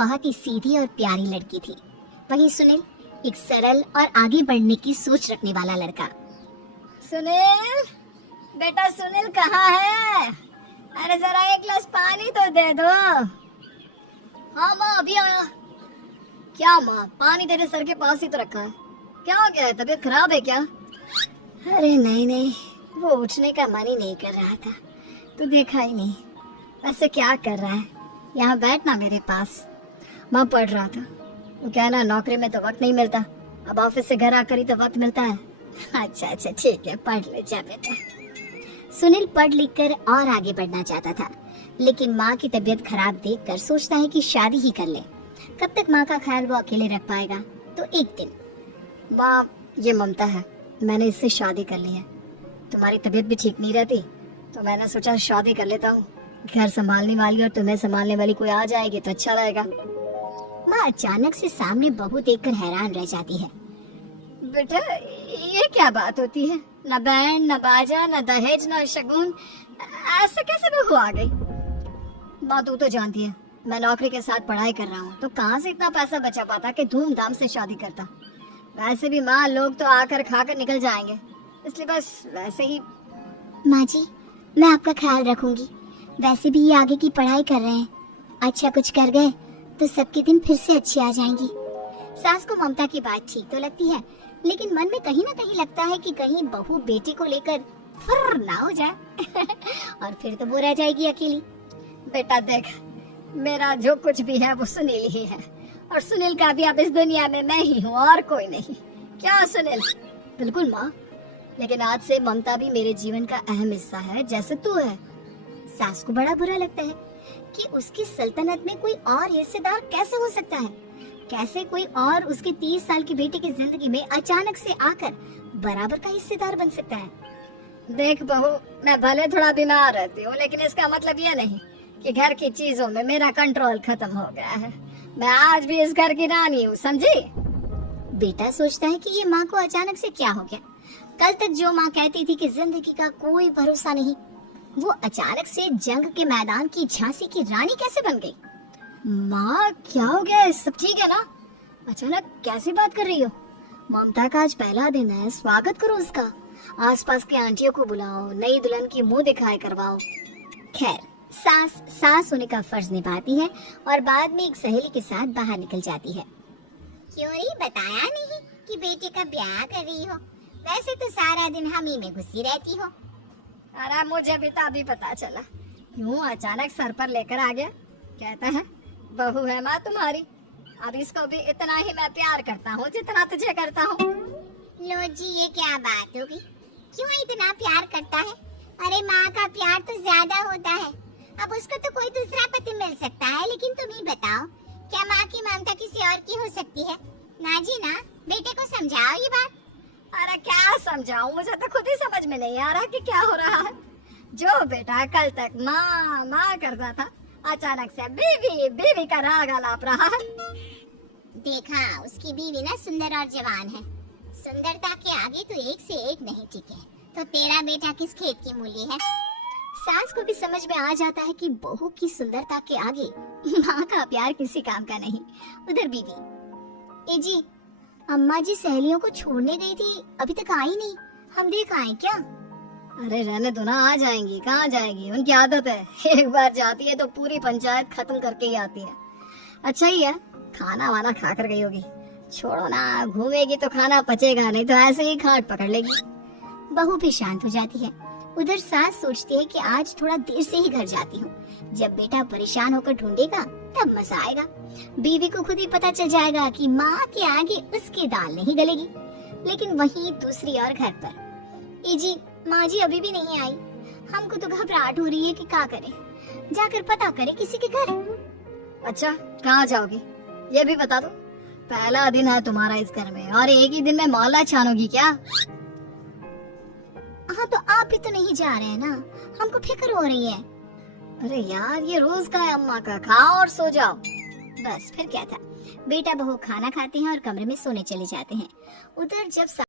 बहुत ही सीधी और प्यारी लड़की थी। वहीं सुनील एक सरल और आगे बढ़ने की सोच रखने वाला लड़का। सुनील, बेटा सुनील कहाँ है? अरे जरा एक गिलास पानी तो दे दो। हाँ माँ, अभी आया। क्या माँ, पानी तेरे सर के पास ही तो रखा है। क्या हो गया है, तबीयत खराब है क्या? अरे नहीं नहीं, वो उठने का मन ही नहीं कर रहा था। तू देखा ही नहीं। वैसे क्या कर रहा है? यहाँ बैठना मेरे पास। माँ पढ़ रहा था। वो क्या ना, नौकरी में तो वक्त नहीं मिलता, अब ऑफिस से घर आकर ही तो वक्त मिलता है। अच्छा ठीक है, पढ़ ले जा बेटा। सुनील पढ़ लिख कर और आगे बढ़ना चाहता था, लेकिन माँ की तबीयत खराब देखकर सोचता है कि शादी ही कर ले। कब तक माँ का ख्याल वो अकेले रख पाएगा? तो एक दिन, माँ ये ममता है, मैंने इससे शादी कर ली है। तुम्हारी तबीयत भी ठीक नहीं रहती, तो मैंने सोचा शादी कर लेता हूँ। घर संभालने वाली और तुम्हें संभालने वाली कोई आ जाएगी तो अच्छा रहेगा। माँ अचानक से सामने बहू देखकर हैरान रह जाती है। बेटा ये क्या बात होती है? न बैंड, न बाजा, न दहेज, न शगुन, ऐसे कैसे बहू आ गई? माँ तू तो जानती है, मैं नौकरी के साथ पढ़ाई कर रहा हूँ, तो कहाँ से इतना पैसा बचा पाता कि धूमधाम से शादी करता। वैसे भी माँ, लोग तो आकर खाकर निकल जाएंगे, इसलिए बस वैसे ही। माँ जी, मैं आपका ख्याल रखूंगी। वैसे भी ये आगे की पढ़ाई कर रहे हैं, अच्छा कुछ कर गए तो सबके दिन फिर से अच्छे आ जाएंगी। सास को ममता की बात ठीक तो लगती है, लेकिन मन में कहीं ना कहीं लगता है कि कहीं बहू बेटी को लेकर फुर्र ना हो जाए और फिर तो वो रह जाएगी अकेली। बेटा देख, मेरा जो कुछ भी है वो सुनील ही है, और सुनील का भी अब इस दुनिया में मैं ही हूँ और कोई नहीं। क्या सुनील? बिल्कुल माँ, लेकिन आज से ममता भी मेरे जीवन का अहम हिस्सा है, जैसे तू है। सास को बड़ा बुरा लगता है कि उसकी सल्तनत में कोई और हिस्सेदार कैसे हो सकता है। कैसे कोई और उसके 30 साल की बेटी की जिंदगी में अचानक से आकर बराबर का हिस्सेदार बन सकता है। देख बहू, मैं भले थोड़ा बीमार रहती हूँ, लेकिन इसका मतलब ये नहीं कि घर की चीजों में मेरा कंट्रोल खत्म हो गया है। मैं आज भी इस घर की रानी हूँ, समझी? बेटा सोचता है कि ये माँ को अचानक से क्या हो गया। कल तक जो माँ कहती थी कि जिंदगी का कोई भरोसा नहीं, वो अचानक से जंग के मैदान की झांसी की रानी कैसे बन गई? माँ क्या हो गया? सब ठीक है ना? अचानक कैसी बात कर रही हो? ममता का आज पहला दिन है, स्वागत करो उसका। आसपास के आंटियों को बुलाओ, नई दुल्हन की मुंह दिखाई करवाओ। खैर, सास होने का फर्ज निभाती है और बाद में एक सहेली के साथ बाहर निकल जाती है। क्यों री, बताया नहीं कि बेटे का ब्याह कर रही हो? वैसे तो सारा दिन हम ही में घुसी रहती हो। अरे मुझे भी तो अभी पता चला, यूं अचानक सर पर लेकर आ गया। कहता है बहू है माँ तुम्हारी, अब इसको भी इतना ही मैं प्यार करता हूँ जितना तुझे करता हूँ। लो जी, ये क्या बात होगी? क्यों इतना प्यार करता है? अरे माँ का प्यार तो ज्यादा होता है। अब उसको तो कोई दूसरा पति मिल सकता है, लेकिन तुम ही बताओ, क्या माँ की ममता किसी और की हो सकती है? ना जी ना, बेटे को समझाओ ये बात। अरे क्या समझाऊं, मुझे तो खुद ही समझ में नहीं आ रहा कि क्या हो रहा है। जो बेटा कल तक माँ माँ करता था, अचानक से बीवी बीवी का राग आलाप रहा है। देखा, उसकी बीवी ना सुंदर और जवान है। सुंदरता के आगे तो एक से एक नहीं टिके, तो तेरा बेटा किस खेत की मूली है? सास को भी समझ में आ जाता है कि बहू की सुंदरता के आगे माँ का प्यार किसी काम का नहीं। उधर बीवी, ए जी, अम्मा जी सहेलियों को छोड़ने गई थी, अभी तक आई नहीं, हम देख आए क्या? अरे रहने दो ना, आ जाएंगी। कहाँ जाएंगी, उनकी आदत है, एक बार जाती है तो पूरी पंचायत खत्म करके ही आती है। अच्छा ही है, खाना वाना खा कर गई होगी। छोड़ो ना, घूमेगी तो खाना पचेगा, नहीं तो ऐसे ही खाट पकड़ लेगी। बहू भी शांत हो जाती है। उधर सास सोचती है कि आज थोड़ा देर से ही घर जाती हूँ, जब बेटा परेशान होकर ढूंढेगा तब मजा आएगा। बीवी को खुद ही पता चल जाएगा कि माँ के आगे उसकी दाल नहीं गलेगी। लेकिन वहीं दूसरी ओर घर पर, ए जी, माँ जी अभी भी नहीं आई। हमको तो घबराहट हो रही है कि क्या करें, जाकर पता करें किसी के घर। अच्छा, कहाँ जाओगी ये भी बता दो। पहला दिन है तुम्हारा इस घर में, और एक ही दिन में मोहल्ला छानोगी क्या? हाँ, तो आप भी तो नहीं जा रहे हैं ना, हमको फिक्र हो रही है। अरे यार, ये रोज का है अम्मा का, खाओ और सो जाओ। बस फिर क्या था। बेटा बहू खाना खाते हैं और कमरे में सोने चले जाते हैं। उधर जब